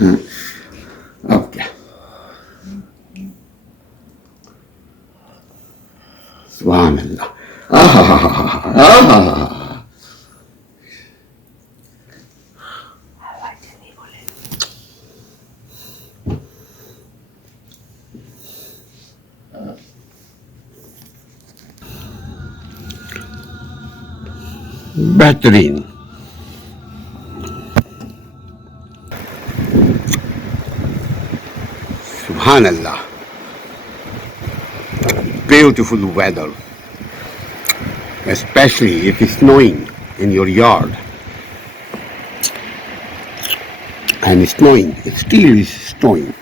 Okay. Subhanallah. बेहतरीन. Subhanallah. Beautiful weather, especially if it's snowing in your yard. And it's snowing, it still is snowing.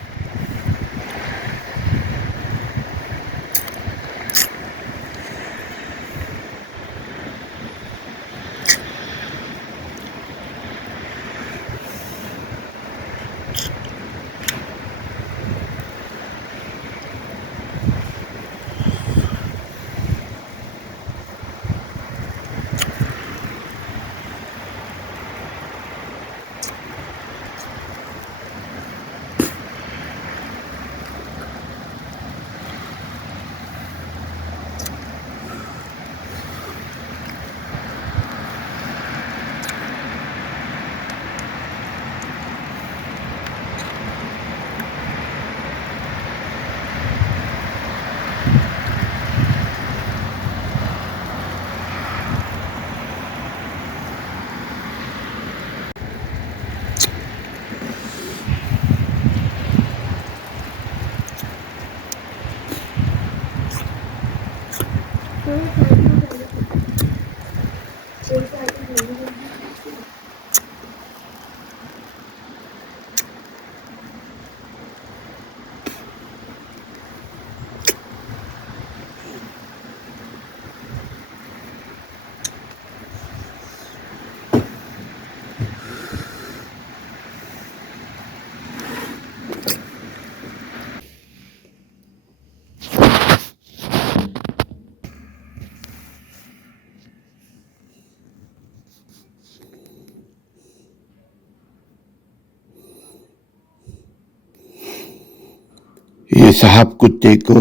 ये साहब कुत्ते को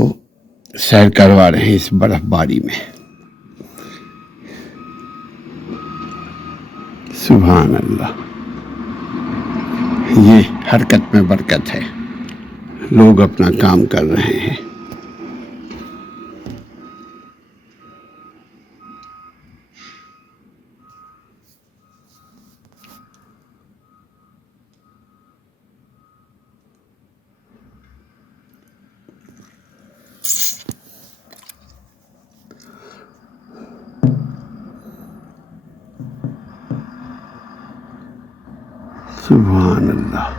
सैर करवा रहे हैं इस बर्फबारी में. सुभान अल्लाह. ये हरकत में बरकत है. लोग अपना काम कर रहे हैं. सुभान अल्लाह.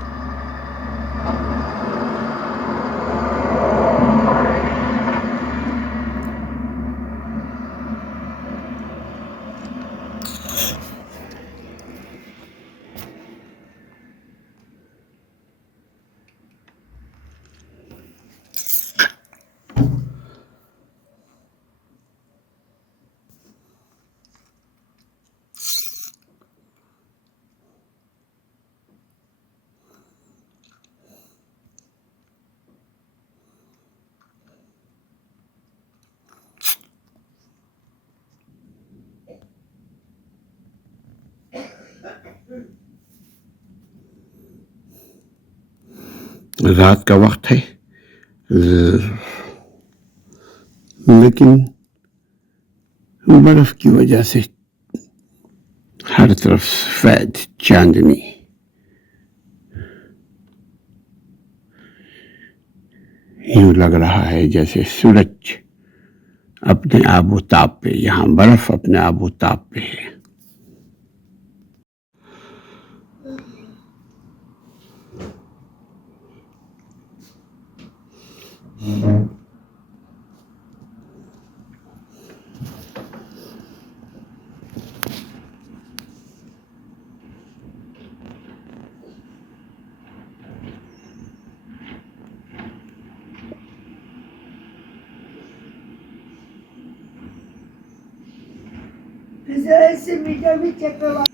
रात का वक्त है, लेकिन बर्फ की वजह से हर तरफ सफेद चांदनी. यूं लग रहा है जैसे सूरज अपने आबोताब पे, यहाँ बर्फ अपने आबोताब पे है. Güzel simide bir çekme var.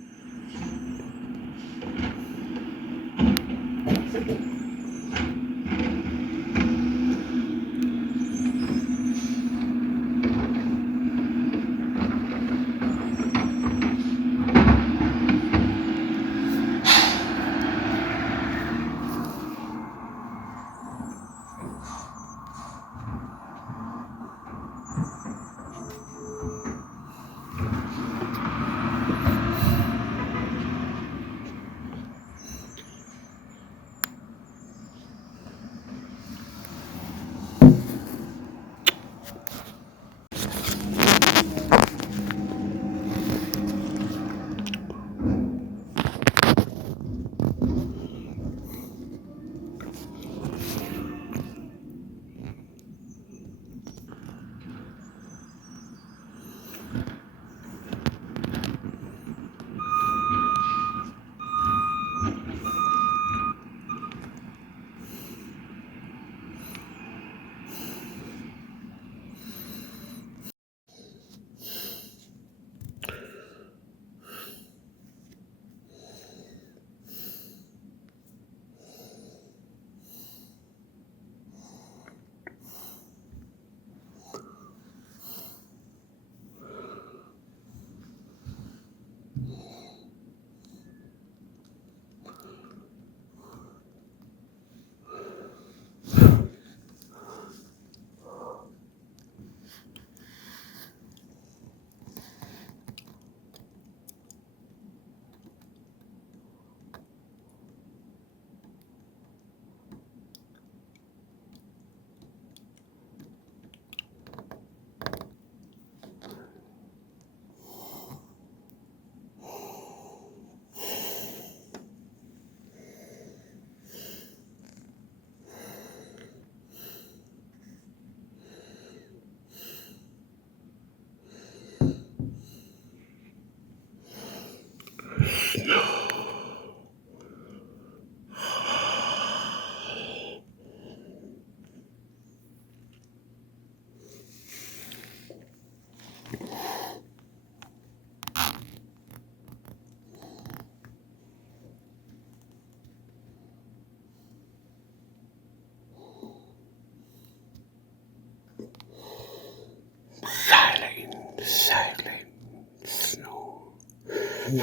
Too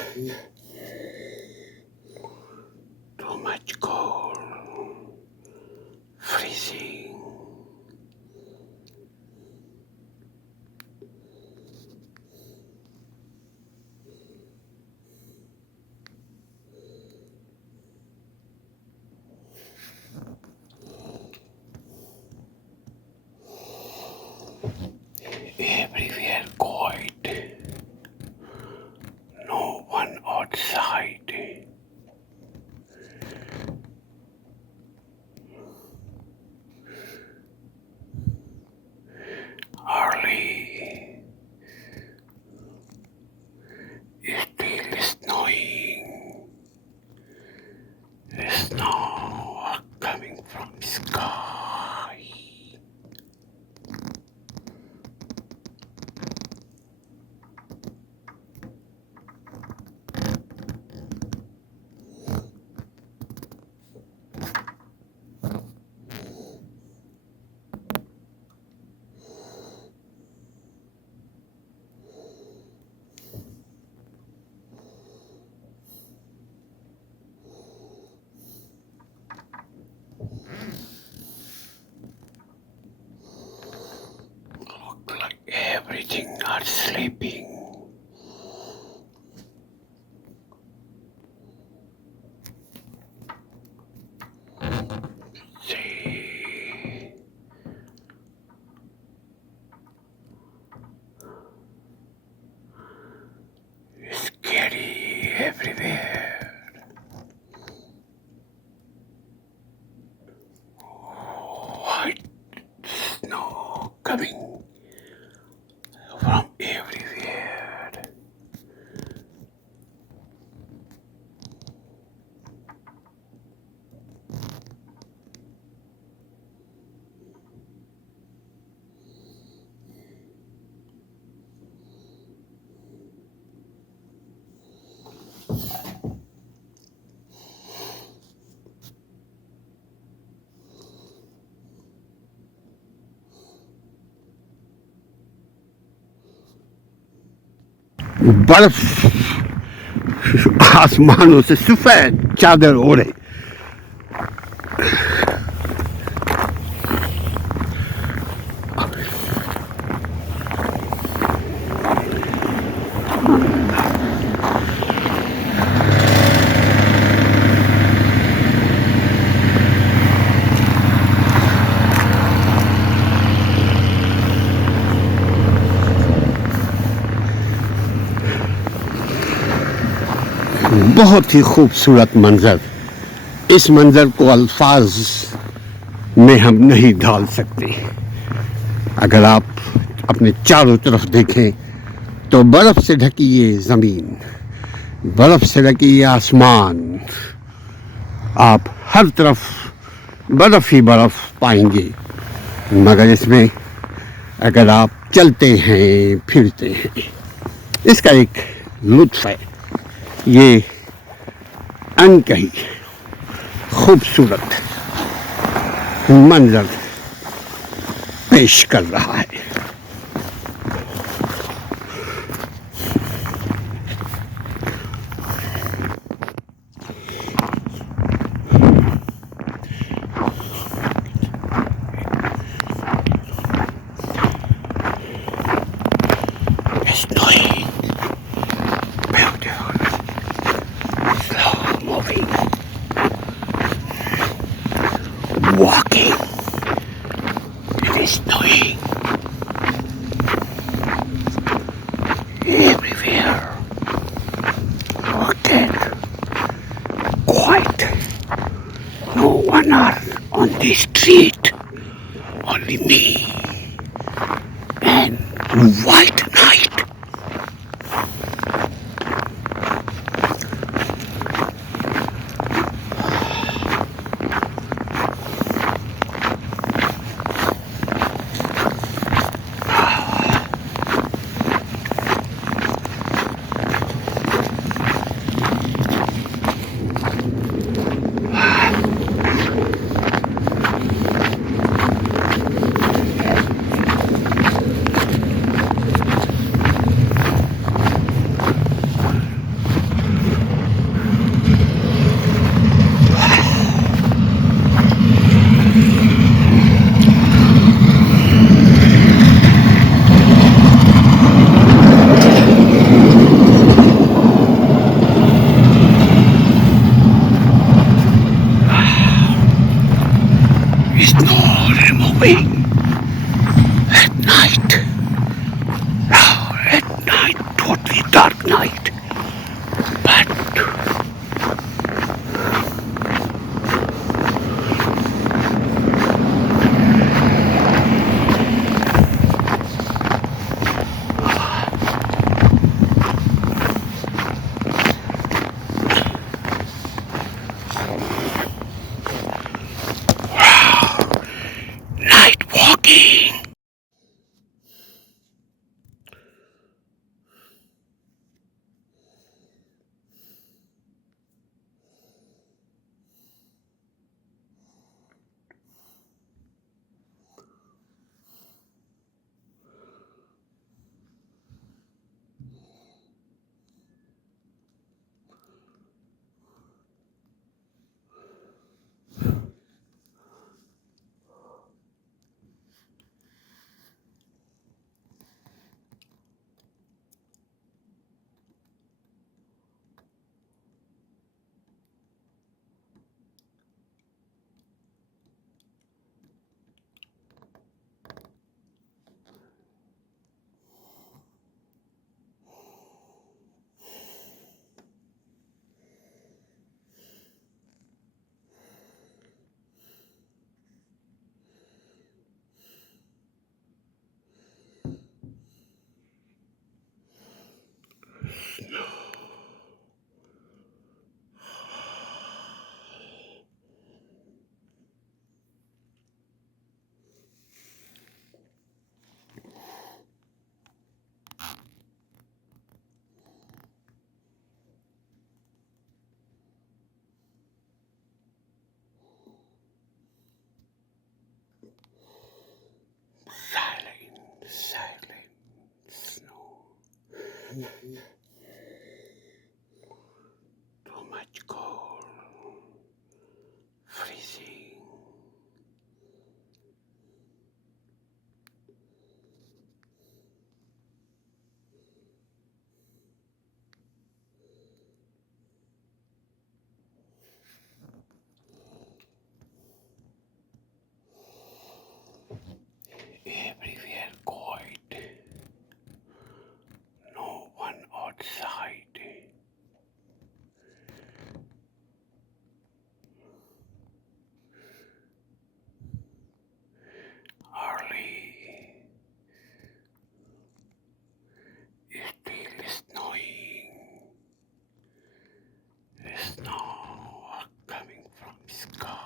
much cold, freezing. Everywhere quiet, no one outside. Early, still snowing. Snow coming from sky. Look like everything are sleeping. See, scary everywhere. White snow coming from everywhere. बर्फ आसमानों से सफेद चादर ओढ़े बहुत ही खूबसूरत मंजर। इस मंजर को अल्फाज में हम नहीं ढाल सकते। अगर आप अपने चारों तरफ देखें तो बर्फ से ढकी ये ज़मीन, बर्फ से ढकी ये आसमान, आप हर तरफ बर्फ ही बर्फ पाएंगे। मगर इसमें अगर आप चलते हैं, फिरते हैं, इसका एक लुत्फ़ है। ये अनकही खूबसूरत मंजर पेश कर रहा है। Walking, it is snowing everywhere. Again, quiet. No one are on the street, only me and white night. No removing at night. At night, totally dark night. But night walking. Silent, silent snow. Too much cold. Freezing. Everywhere quiet. No one outside. Early. Still snowing. Snow coming from sky.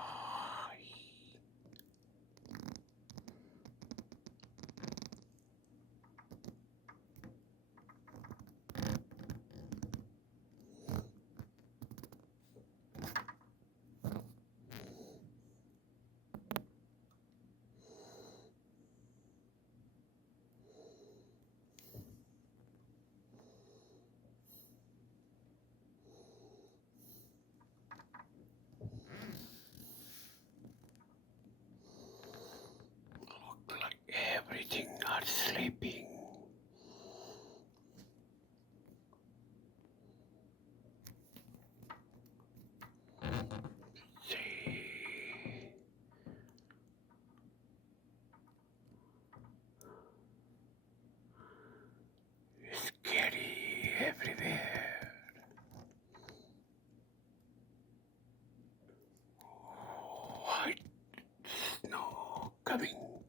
Look like everything are sleeping. See, scary everywhere. White snow coming.